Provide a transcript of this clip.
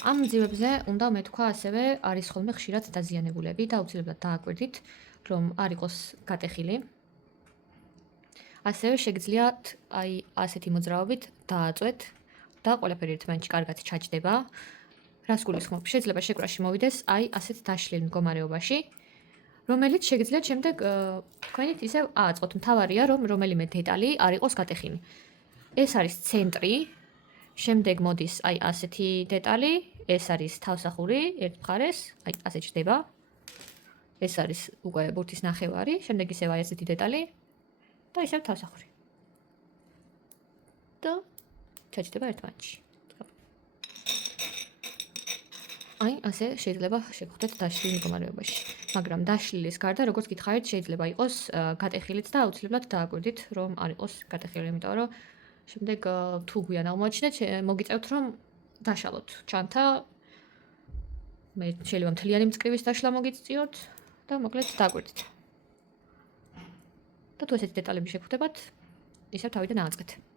ამ ძივებზე უნდა მეთქვა ასევე არის ხოლმე ხშირად დაზიანებულები და აუცილებლად დააკვირდით, რომ არ იყოს გატეხილი. ასევე შეგიძლიათ აი ასეთი მოძრაობით დააწვეთ და ყველაფერი ერთმანეთში კარგად ჩაჯდება. რას გულისხმობ? შეიძლება შეკრაში მოვიდეს აი ასეთ დაშლილ მდგომარეობაში, რომელიც შეგიძლიათ შემდეგ თქვენით ისევ ააწყოთ. მთავარია რომ რომელიმე დეტალი არ იყოს გატეხილი. ეს არის ცენტრი, შემდეგ მოდის აი ასეთი დეტალი, ეს არის თავსახური ერთ მხარეს, აი ასე ჩდება. ეს არის უკვე ბურთის ნახევარი, შემდეგ ისევ აი ასეთი დეტალი და ისევ თავსახური. და ჩაჯდება ერთმანეთში. აი ასე შეიძლება შეგხვდეთ დაშლილ მდგომარეობაში. მაგრამ დაშლილის გარდა, როგორც გითხარით, შეიძლება იყოს გატეხილიც და აუცილებლად დააკვირდით, რომ არ იყოს გატეხილი, იმიტომ რომ შემდეგ თუ გვიან აღმოაჩინეთ, მოგიწევთ რომ დაშალოთ ჩანთა. მე შეიძლება მთლიანი მწკრივის დაშლა მოგიწიოთ და მოკლედ დააკვირდით. და თუ ესეთი დეტალები შეგხვდებათ, ისევ თავიდან ააწყეთ.